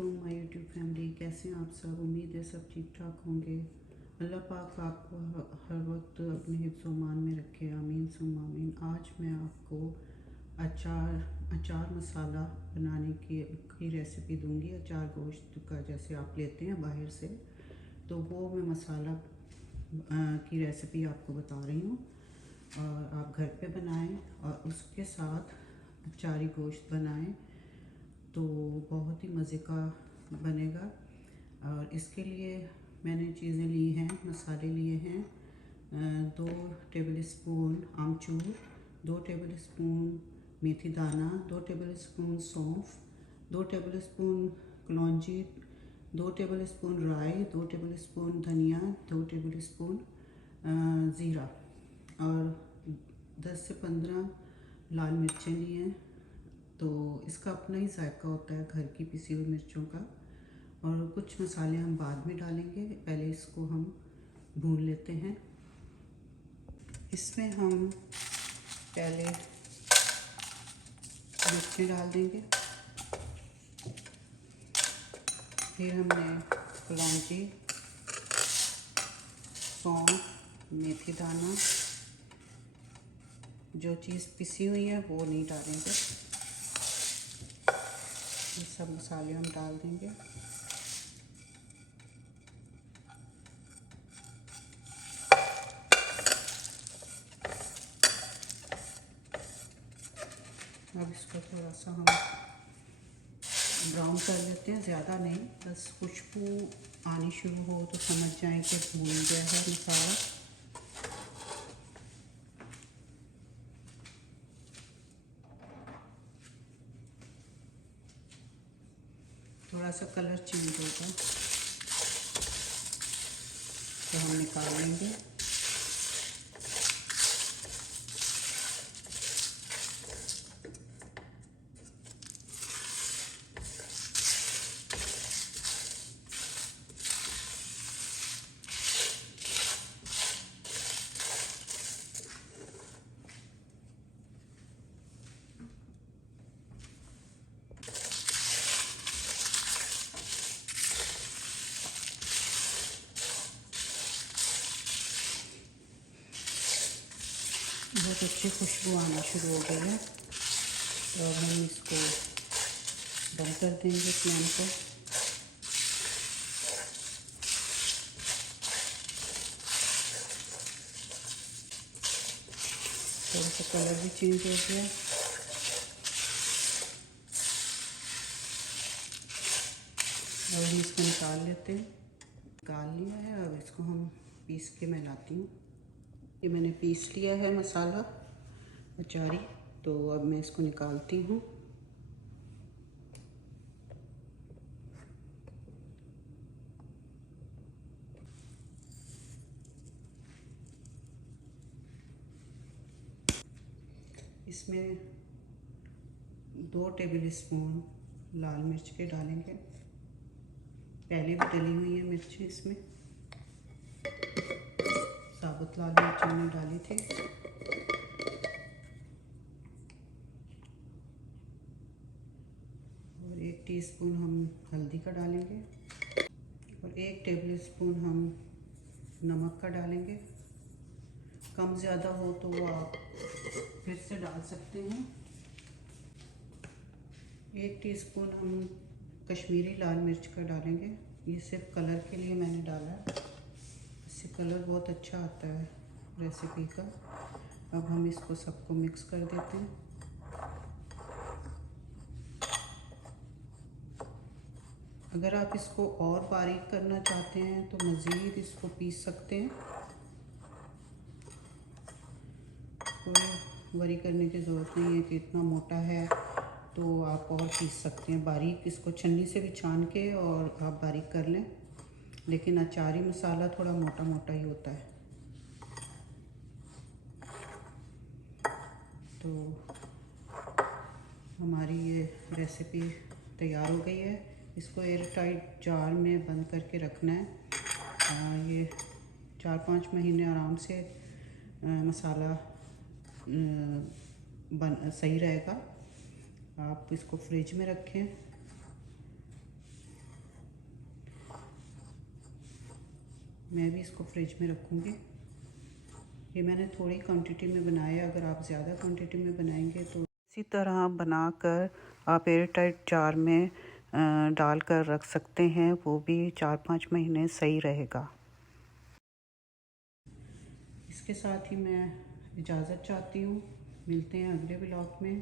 वालेकुम my YouTube family. कैसे हैं आप सब? उम्मीद है सब ठीक ठाक होंगे। अल्लाह पाक आपको हर वक्त अपने हिफ्ज़ व मान में रखे, आमीन सुम्मा आमीन। आज मैं आपको अचार मसाला बनाने की रेसिपी दूंगी। अचार गोश्त का जैसे आप लेते हैं बाहर से, तो वो मैं मसाला की रेसिपी आपको बता रही हूँ। और आप घर पे बनाएं और उसके साथ अचारी गोश्त बनाएं तो बहुत ही मज़े का बनेगा। और इसके लिए मैंने चीज़ें ली हैं, मसाले लिए हैं 2 टेबल स्पून आमचूर, 2 टेबल स्पून मेथी दाना, 2 टेबल स्पून सौंफ, 2 टेबल स्पून कलौंजी, 2 टेबल स्पून राई, 2 टेबल स्पून धनिया, 2 टेबल स्पून ज़ीरा और 10 से 15 लाल मिर्चें लिए हैं। तो इसका अपना ही जायका होता है घर की पिसी हुई मिर्चों का। और कुछ मसाले हम बाद में डालेंगे, पहले इसको हम भून लेते हैं। इसमें हम पहले मिर्चें डाल देंगे, फिर हमने कलौंजी, सौंफ, मेथी दाना, जो चीज़ पिसी हुई है वो नहीं डालेंगे। ये सब मसाले हम डाल देंगे। अब इसको थोड़ा सा हम ब्राउन कर लेते हैं, ज़्यादा नहीं, बस खुशबू आनी शुरू हो तो समझ जाएं कि भून गया है मसाला। थोड़ा सा कलर चेंज होगा तो हम निकाल लेंगे। बहुत अच्छी खुशबू आना शुरू हो गई है, तो अब हम इसको बंद कर देंगे फ्लेम को। थोड़ा सा कलर भी चेंज हो गया। अब हम इसको निकाल लेते हैं। निकाल लिया है, अब इसको हम पीस के मैं लाती हूँ। ये मैंने पीस लिया है मसाला अचारी, तो अब मैं इसको निकालती हूँ। इसमें 2 टेबल स्पून लाल मिर्च के डालेंगे, पहले भी डली हुई है मिर्ची इसमें, साबुत लाल मिर्च हमने डाली थी। और 1 टीस्पून हम हल्दी का डालेंगे और 1 टेबल स्पून हम नमक का डालेंगे। कम ज़्यादा हो तो वो आप फिर से डाल सकते हैं। 1 टीस्पून हम कश्मीरी लाल मिर्च का डालेंगे, ये सिर्फ कलर के लिए मैंने डाला है, इससे कलर बहुत अच्छा आता है रेसिपी का। अब हम इसको सबको मिक्स कर देते हैं। अगर आप इसको और बारीक करना चाहते हैं तो मज़ीद इसको पीस सकते हैं, कोई वरी करने की ज़रूरत नहीं है कि इतना मोटा है, तो आप और पीस सकते हैं बारीक। इसको छन्नी से भी छान के और आप बारीक कर लें, लेकिन अचारी मसाला थोड़ा मोटा मोटा ही होता है। तो हमारी ये रेसिपी तैयार हो गई है। इसको एयर टाइट जार में बंद करके रखना है। ये 4-5 महीने आराम से मसाला सही रहेगा। आप इसको फ्रिज में रखें मैं भी इसको फ्रिज में रखूँगी। ये मैंने थोड़ी क्वांटिटी में बनाया, अगर आप ज़्यादा क्वांटिटी में बनाएंगे तो इसी तरह बनाकर आप एयर टाइट जार में डाल कर रख सकते हैं, वो भी 4-5 महीने सही रहेगा। इसके साथ ही मैं इजाज़त चाहती हूँ, मिलते हैं अगले व्लॉग में।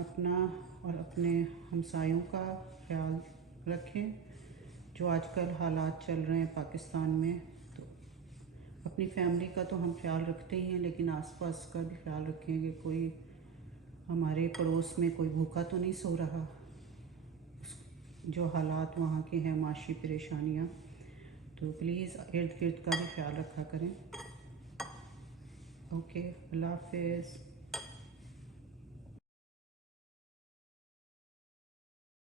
अपना और अपने हमसायों का ख्याल रखें। जो आजकल हालात चल रहे हैं पाकिस्तान में, तो अपनी फैमिली का तो हम ख्याल रखते ही हैं, लेकिन आसपास का भी ख्याल रखेंगे। कोई हमारे पड़ोस में कोई भूखा तो नहीं सो रहा। जो हालात वहाँ के हैं, माशी परेशानियाँ, तो प्लीज़ इर्द गिर्द का भी ख्याल रखा करें। ओके, अल्लाह हाफ़िज़।